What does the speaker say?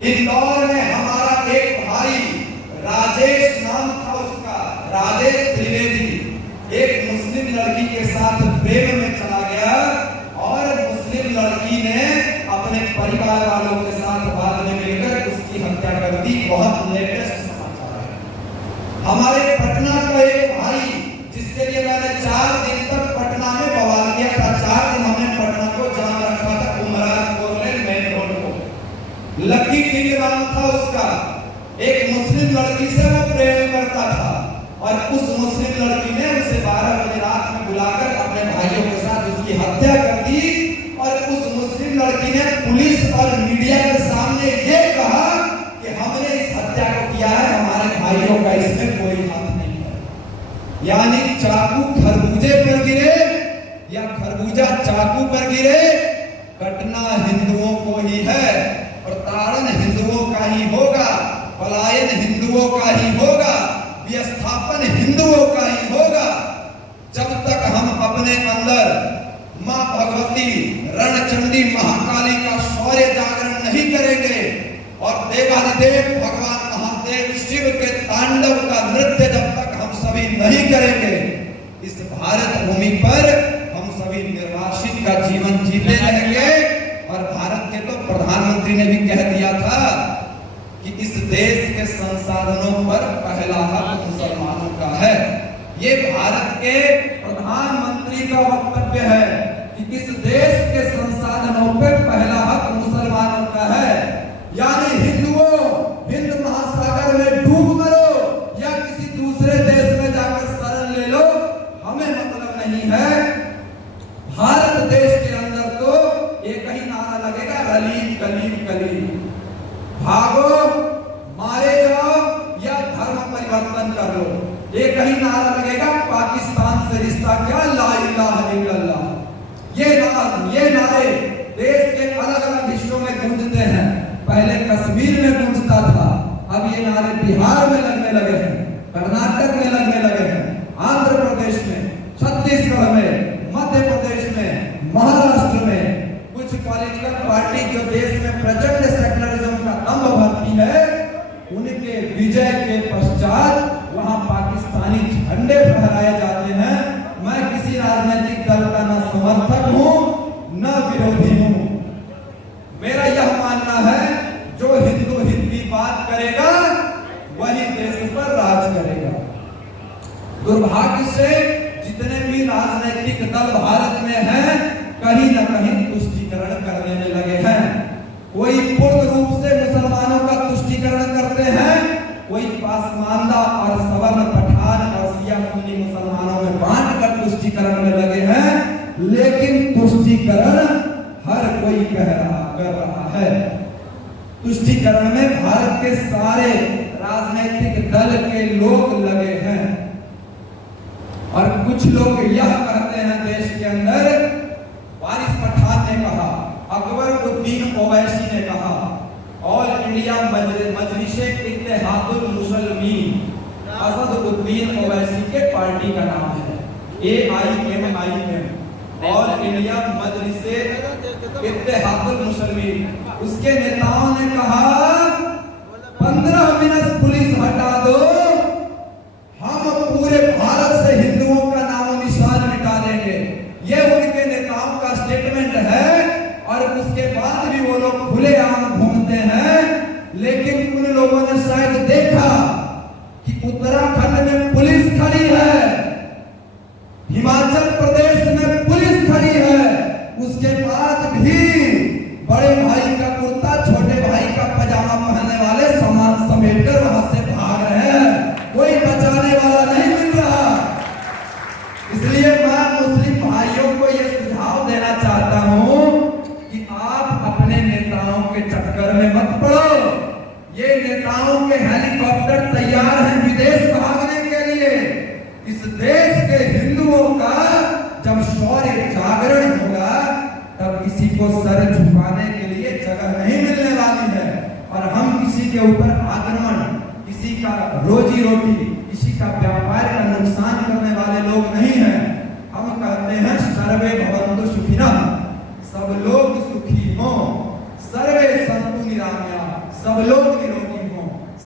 इंदौर में हमारा एक भाई राजेश नाम था उसका, राजेश त्रिवेदी, एक मुस्लिम लड़की के साथ प्रेम में चला गया और मुस्लिम लड़की ने अपने परिवार वालों के साथ बाद में मिलकर उसकी हत्या कर दी। बहुत लेटेस्ट समाचार है। हमारे पटना का एक भाई जिसके लिए मैंने 4 दिन तक पटना में बवाल किया था, 4 दिन हमने पटना को जाम रखा था, उमरान कोरले मेन रोड को। लकी किंग नाम था उसका, एक मुस्लिम लड़की से वो प्रेम करता था और उस मुस्लिम लड़की ने उसे 12 बजे रात में बुलाकर अपने भाइयों के साथ उसकी हत्या कर दी और उस मुस्लिम लड़की ने पुलिस और मीडिया के सामने ये कहा कि हमने इस हत्या को किया है, हमारे भाइयों का इसमें कोई हाथ नहीं है। यानी चाकू खरबूजे पर गिरे या खरबूजा चाकू पर गिरे, कटना हिंदुओं को ही है, प्रताड़न हिंदुओं का ही होगा, पलायन हिंदुओं का ही होगा, विस्थापन हिंदुओं का ही होगा। जब तक हम अपने अंदर मां भगवती रणचंडी महाकाली का शौर्य जागरण नहीं करेंगे और देवाधिदेव भगवान महादेव शिव के तांडव का नृत्य जब तक हम सभी नहीं करेंगे, इस भारत भूमि पर हम सभी निर्वासित का जीवन जीते रहेंगे। और भारत के तो प्रधानमंत्री ने भी कह दिया था कि इस देश के संसाधनों पर पहला हक मुसलमानों का है। ये भारत के प्रधानमंत्री का वक्तव्य है कि इस देश के संसाधनों पर पहला हक मुसलमानों का है। यानी हिंदुओं, हिंद महासागर में डूब मरो या किसी दूसरे देश में जाकर शरण ले लो, हमें मतलब नहीं है। भारत देश के अंदर तो एक ही नारा लगेगा, रलीम कलीम कलीम, भागो मारे जाओ या धर्म परिवर्तन कर लो। एक ही नारा लगेगा, पाकिस्तान से रिश्ता क्या, ला इलाहा इल्लल्लाह। ये नारे देश के अलग अलग हिस्सों में गूंजते हैं। पहले कश्मीर में गूंजता था, अब ये नारे बिहार में लगने लगे हैं, कर्नाटक में लगने लगे हैं, आंध्र प्रदेश में, छत्तीसगढ़ में, मध्य प्रदेश में, महाराष्ट्र में। कुछ पॉलिटिकल पार्टी जो देश में प्रचंड सेक्युलरिज्म का दम भरती है, उनके विजय के पश्चात वहां पाकिस्तानी झंडे फहराए जाते हैं। मैं किसी राजनीतिक दल का न समर्थक हूं न विरोधी हूं। मेरा यह मानना है जो हिंदू हित की बात करेगा वही देश पर राज करेगा। दुर्भाग्य से जितने भी राजनीतिक दल भारत में हैं, कहीं न कहीं तुष्टीकरण करने में लगे हैं। कोई पूर्ण रूप से मुसलमानों का तुष्टीकरण करते हैं, कोई पासमानदा और सवर्ण पठान और शिया सुन्नी मुसलमानों में बांट कर तुष्टीकरण में लगे हैं। लेकिन तुष्टीकरण हर कोई कर रहा है। तुष्टीकरण में भारत के सारे राजनीतिक दल के लोग लगे हैं और कुछ लोग यह कहते हैं देश के अंदर, वारिस पठान ने कहा, अकबर उद्दीन ओवैसी ने कहा, ऑल इंडिया मजलिसे इत्तेहादुल मुसलमीन, असद उद्दीन ओवैसी के पार्टी का नाम है AIMIM, all India Majlise Ittehadul Muslimeen. उसके नेताओं ने कहा 15 मिनट पुलिस हटा दो, हम पूरे भारत से हिंदुओं का नामो निशान मिटा देंगे। ये उनके नेताओं का स्टेटमेंट है और उसके बाद भी वो लोग खुलेआम घूमते हैं। लेकिन उन लोगों ने शायद देखा कि उत्तराखंड में पुलिस खड़ी है, हिमाचल प्रदेश में पुलिस खड़ी है, उसके बाद भी बड़े भाई का कुर्ता छोटे भाई का पजामा पहनने वाले सामान समेटकर वहां से भाग रहे हैं। कोई बचाने वाला नहीं मिल रहा। इसलिए मैं मुस्लिम भाइयों को यह सुझाव देना चाहता हूं कि आप अपने नेताओं के चक्कर में मत पड़ो। ये नेताओं के हेलीकॉप्टर तैयार हैं विदेश भागने के लिए। इस देश के हिंदुओं का जब शौर्य जागरण होगा तब किसी को सर झुकाने के लिए जगह नहीं मिलने वाली है। और हम किसी के ऊपर आक्रमण, किसी का रोजी रोटी, किसी का व्यापार का नुकसान करने वाले लोग नहीं हैं। हम कहते हैं सर्वे भवन्तु सुखिनः, सब लोग सुखी हों, सर्वे सन्तु निरामया, सब लोग विरोध